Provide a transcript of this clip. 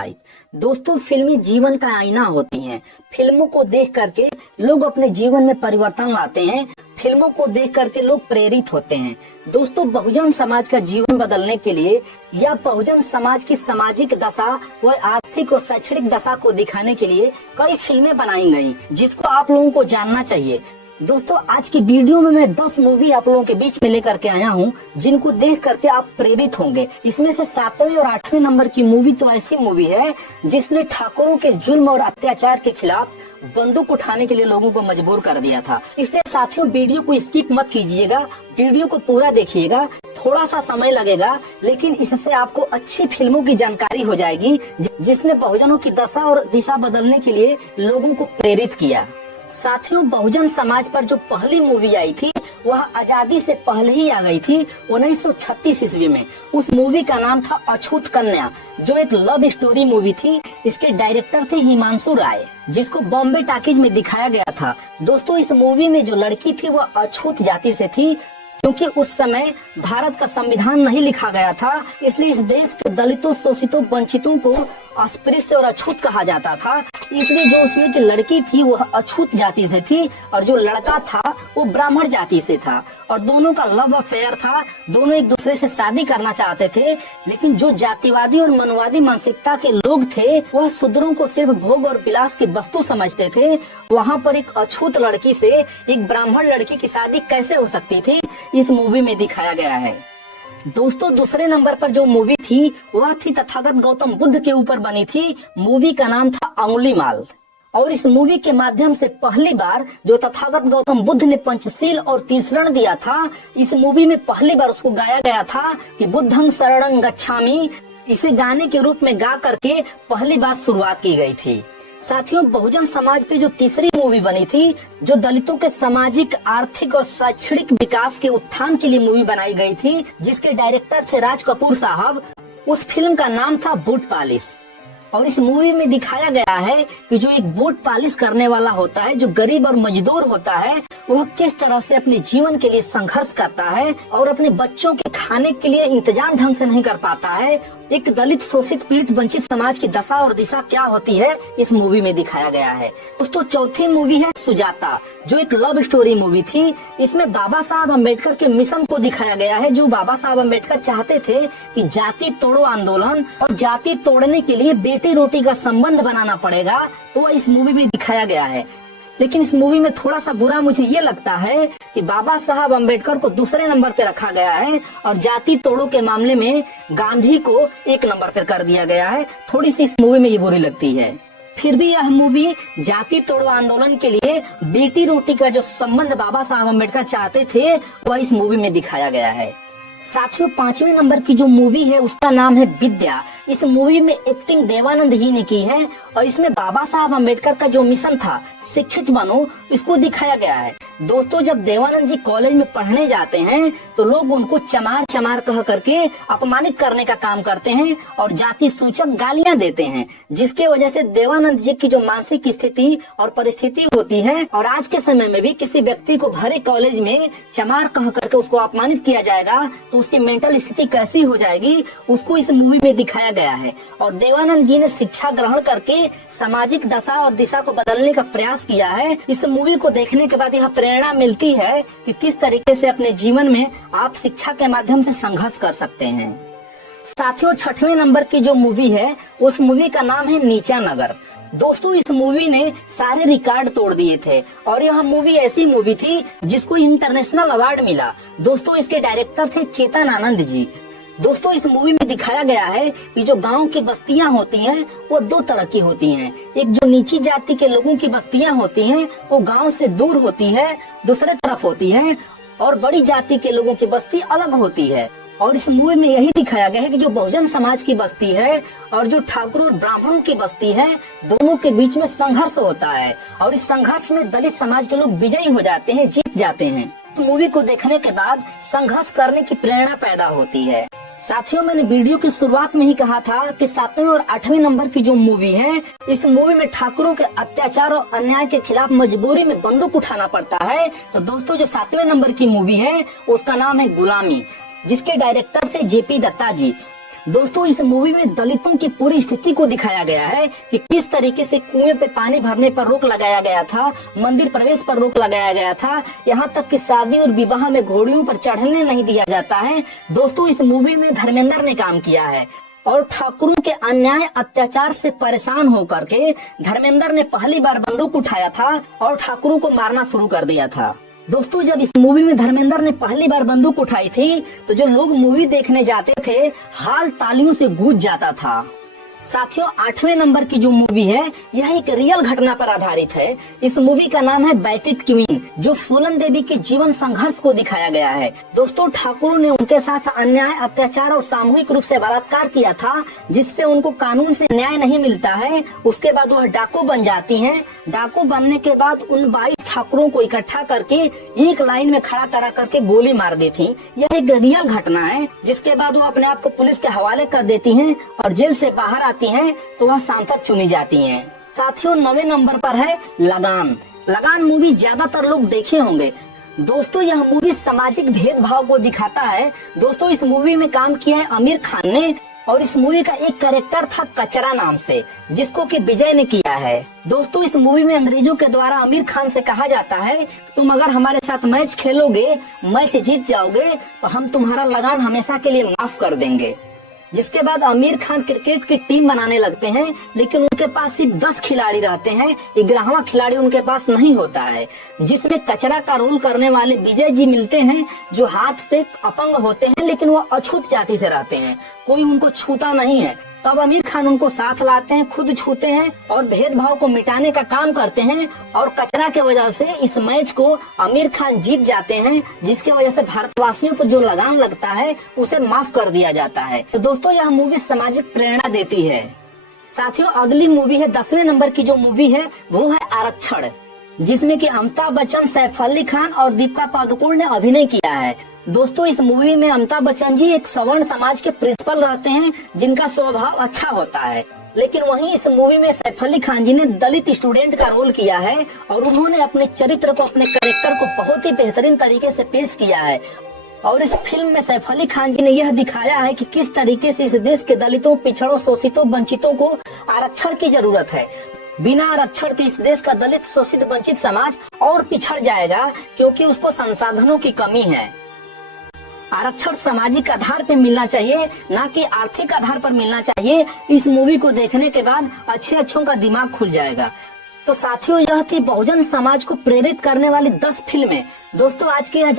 Life. दोस्तों, फिल्में जीवन का आईना होती हैं। फिल्मों को देख करके लोग अपने जीवन में परिवर्तन लाते हैं। फिल्मों को देख करके लोग प्रेरित होते हैं। दोस्तों, बहुजन समाज का जीवन बदलने के लिए या बहुजन समाज की सामाजिक दशा व आर्थिक और शैक्षणिक दशा को दिखाने के लिए कई फिल्में बनाई गई, जिसको आप लोगों को जानना चाहिए। दोस्तों, आज की वीडियो में मैं 10 मूवी आप लोगों के बीच में लेकर के आया हूं, जिनको देख करके आप प्रेरित होंगे। इसमें से 7वें और 8वें नंबर की मूवी तो ऐसी मूवी है जिसने ठाकुरों के जुल्म और अत्याचार के खिलाफ बंदूक उठाने के लिए लोगों को मजबूर कर दिया था। इसलिए साथियों, वीडियो को स्किप मत कीजिएगा, वीडियो को पूरा देखिएगा। थोड़ा सा समय लगेगा, लेकिन इससे आपको अच्छी फिल्मों की जानकारी हो जाएगी जिसने बहुजनों की दशा और दिशा बदलने के लिए लोगों को प्रेरित किया। साथियों, बहुजन समाज पर जो पहली मूवी आई थी वह आजादी से पहले ही आ गई थी, 1936 ईस्वी में। उस मूवी का नाम था अछूत कन्या, जो एक लव स्टोरी मूवी थी। इसके डायरेक्टर थे हिमांशु राय, जिसको बॉम्बे टॉकीज में दिखाया गया था। दोस्तों, इस मूवी में जो लड़की थी वह अछूत जाति से थी, क्योंकि उस समय भारत का संविधान नहीं लिखा गया था। इसलिए इस देश के दलितों, शोषितों, वंचितों को अस्पृश्य और अछूत कहा जाता था। इसलिए जो उसमें की लड़की थी वह अछूत जाति से थी और जो लड़का था वो ब्राह्मण जाति से था, और दोनों का लव अफेयर था। दोनों एक दूसरे से शादी करना चाहते थे, लेकिन जो जातिवादी और मनवादी मानसिकता के लोग थे वह शूद्रों को सिर्फ भोग और विलास की वस्तु समझते थे। वहाँ पर एक अछूत लड़की से एक ब्राह्मण लड़की की शादी कैसे हो सकती थी, इस मूवी में दिखाया गया है। दोस्तों, दूसरे नंबर पर जो मूवी थी वह थी तथागत गौतम बुद्ध के ऊपर बनी थी। मूवी का नाम था अंगुलीमाल, और इस मूवी के माध्यम से पहली बार जो तथागत गौतम बुद्ध ने पंचशील और तीसरण दिया था, इस मूवी में पहली बार उसको गाया गया था कि बुद्धं शरणं गच्छामि। इसे गाने के रूप में गा करके पहली बार शुरुआत की गई थी। साथियों, बहुजन समाज पे जो तीसरी मूवी बनी थी, जो दलितों के सामाजिक, आर्थिक और शैक्षणिक विकास के उत्थान के लिए मूवी बनाई गई थी, जिसके डायरेक्टर थे राज कपूर साहब। उस फिल्म का नाम था बूट पालिश, और इस मूवी में दिखाया गया है कि जो एक बूट पालिश करने वाला होता है, जो गरीब और मजदूर होता है, वह किस तरह से अपने जीवन के लिए संघर्ष करता है और अपने बच्चों के खाने के लिए इंतजाम ढंग से नहीं कर पाता है। एक दलित, शोषित, पीड़ित, वंचित समाज की दशा और दिशा क्या होती है, इस मूवी में दिखाया गया है। दोस्तों, चौथी मूवी है सुजाता, जो एक लव स्टोरी मूवी थी। इसमें बाबा साहब अम्बेडकर के मिशन को दिखाया गया है। जो बाबा साहब अम्बेडकर चाहते थे कि जाति तोड़ो आंदोलन, और जाति तोड़ने के लिए बेटी रोटी का संबंध बनाना पड़ेगा, तो इस मूवी में दिखाया गया है। लेकिन इस मूवी में थोड़ा सा बुरा मुझे ये लगता है कि बाबा साहब अम्बेडकर को दूसरे नंबर पे रखा गया है और जाति तोड़ो के मामले में गांधी को 1 नंबर पे कर दिया गया है। थोड़ी सी इस मूवी में ये बुरी लगती है। फिर भी यह मूवी जाति तोड़ो आंदोलन के लिए बेटी रोटी का जो संबंध बाबा साहब अम्बेडकर चाहते थे, वह इस मूवी में दिखाया गया है। साथियों, 5वें नंबर की जो मूवी है उसका नाम है विद्या। इस मूवी में एक्टिंग देवानंद जी ने की है, और इसमें बाबा साहब अम्बेडकर का जो मिशन था, शिक्षित बनो, इसको दिखाया गया है। दोस्तों, जब देवानंद जी कॉलेज में पढ़ने जाते हैं तो लोग उनको चमार चमार कह करके अपमानित करने का काम करते हैं और जाति सूचक गालियां देते हैं, जिसके वजह से देवानंद जी की जो मानसिक स्थिति और परिस्थिति होती है, और आज के समय में भी किसी व्यक्ति को भरे कॉलेज में चमार कह करके उसको अपमानित किया जाएगा तो उसकी मेंटल स्थिति कैसी हो जाएगी, उसको इस मूवी में दिखाया गया है। और देवानंद जी ने शिक्षा ग्रहण करके सामाजिक दशा और दिशा को बदलने का प्रयास किया है। इस मूवी को देखने के बाद यह प्रेरणा मिलती है कि किस तरीके से अपने जीवन में आप शिक्षा के माध्यम से संघर्ष कर सकते हैं। साथियों, 6वें नंबर की जो मूवी है उस मूवी का नाम है नीचा नगर। दोस्तों, इस मूवी ने सारे रिकॉर्ड तोड़ दिए थे, और यह मूवी ऐसी मूवी थी जिसको इंटरनेशनल अवार्ड मिला। दोस्तों, इसके डायरेक्टर थे चेतन आनंद जी। दोस्तों, इस मूवी में दिखाया गया है कि जो गांव की बस्तियां होती हैं वो 2 तरह की होती हैं। एक जो नीची जाति के लोगों की बस्तियां होती हैं वो गांव से दूर होती है, दूसरे तरफ होती हैं, और बड़ी जाति के लोगों की बस्ती अलग होती है। और इस मूवी में यही दिखाया गया है कि जो बहुजन समाज की बस्ती है और जो ठाकुर और ब्राह्मणों की बस्ती है, दोनों के बीच में संघर्ष होता है, और इस संघर्ष में दलित समाज के लोग विजयी हो जाते हैं, जीत जाते हैं। इस मूवी को देखने के बाद संघर्ष करने की प्रेरणा पैदा होती है। साथियों, मैंने वीडियो की शुरुआत में ही कहा था कि 7वें और 8वें नंबर की जो मूवी है, इस मूवी में ठाकुरों के अत्याचार और अन्याय के खिलाफ मजबूरी में बंदूक उठाना पड़ता है। तो दोस्तों, जो 7वें नंबर की मूवी है उसका नाम है गुलामी, जिसके डायरेक्टर थे जेपी दत्ता जी। दोस्तों इस मूवी में दलितों की पूरी स्थिति को दिखाया गया है कि किस तरीके से कुएं पे पानी भरने पर रोक लगाया गया था, मंदिर प्रवेश पर रोक लगाया गया था, यहाँ तक कि शादी और विवाह में घोड़ियों पर चढ़ने नहीं दिया जाता है। दोस्तों इस मूवी में धर्मेंद्र ने काम किया है और ठाकुरों के अन्याय अत्याचार से परेशान होकर के धर्मेंद्र ने पहली बार बंदूक उठाया था और ठाकुरों को मारना शुरू कर दिया था। दोस्तों जब इस मूवी में धर्मेंद्र ने पहली बार बंदूक उठाई थी तो जो लोग मूवी देखने जाते थे हाल तालियों से गूंज जाता था। साथियों 8वें नंबर की जो मूवी है यह एक रियल घटना पर आधारित है। इस मूवी का नाम है बैटिड क्वीन, जो फूलन देवी के जीवन संघर्ष को दिखाया गया है। दोस्तों ठाकुरों ने उनके साथ अन्याय अत्याचार और सामूहिक रूप से बलात्कार किया था, जिससे उनको कानून से न्याय नहीं मिलता है। उसके बाद वह डाकू बन जाती हैं। डाकू बनने के बाद उन 22 ठाकुरों को इकट्ठा करके एक लाइन में खड़ा करा करके गोली मार दी थी। यह एक रियल घटना है, जिसके बाद वो अपने आप को पुलिस के हवाले कर देती हैं और जेल से बाहर आती हैं तो वह सांसद चुनी जाती हैं। साथियों 9वें नंबर पर है लगान। लगान मूवी ज्यादातर लोग देखे होंगे। दोस्तों यह मूवी सामाजिक भेदभाव को दिखाता है। दोस्तों इस मूवी में काम किया है आमिर खान ने और इस मूवी का एक कैरेक्टर था कचरा नाम से, जिसको कि विजय ने किया है। दोस्तों इस मूवी में अंग्रेजों के द्वारा आमिर खान से कहा जाता है तुम अगर हमारे साथ मैच खेलोगे, मैच जीत जाओगे तो हम तुम्हारा लगान हमेशा के लिए माफ कर देंगे। जिसके बाद आमिर खान क्रिकेट की टीम बनाने लगते हैं, लेकिन उनके पास सिर्फ 10 खिलाड़ी रहते हैं, 11वां खिलाड़ी उनके पास नहीं होता है, जिसमें कचरा का रोल करने वाले विजय जी मिलते हैं, जो हाथ से अपंग होते हैं लेकिन वो अछूत जाति से रहते हैं, कोई उनको छूता नहीं है। तब आमिर खान उनको साथ लाते हैं, खुद छूते हैं और भेदभाव को मिटाने का काम करते हैं और कचरा के वजह से इस मैच को आमिर खान जीत जाते हैं, जिसके वजह से भारतवासियों पर जो लगान लगता है उसे माफ कर दिया जाता है। तो दोस्तों यह मूवी सामाजिक प्रेरणा देती है। साथियों अगली मूवी है 10वें नंबर की जो मूवी है वो है आरक्षण, जिसमें कि अमिताभ बच्चन, सैफ अली खान और दीपिका पादुकोण ने अभिनय किया है। दोस्तों इस मूवी में अमिताभ बच्चन जी एक सवर्ण समाज के प्रिंसिपल रहते हैं, जिनका स्वभाव अच्छा होता है, लेकिन वहीं इस मूवी में सैफ अली खान जी ने दलित स्टूडेंट का रोल किया है और उन्होंने अपने चरित्र को, अपने कैरेक्टर को बहुत ही बेहतरीन तरीके से पेश किया है। और इस फिल्म में सैफ अली खान जी ने यह दिखाया है कि किस तरीके से इस देश के दलितों, पिछड़ों, शोषितों, वंचितों को आरक्षण की जरूरत है। बिना आरक्षण के इस देश का दलित, शोषित, वंचित समाज और पिछड़ जाएगा, क्योंकि उसको संसाधनों की कमी है। आरक्षण सामाजिक आधार पर मिलना चाहिए, ना कि आर्थिक आधार पर मिलना चाहिए। इस मूवी को देखने के बाद अच्छों का दिमाग खुल जाएगा। तो साथियों यह थी बहुजन समाज को प्रेरित करने वाली 10 फिल्में। दोस्तों आज की यह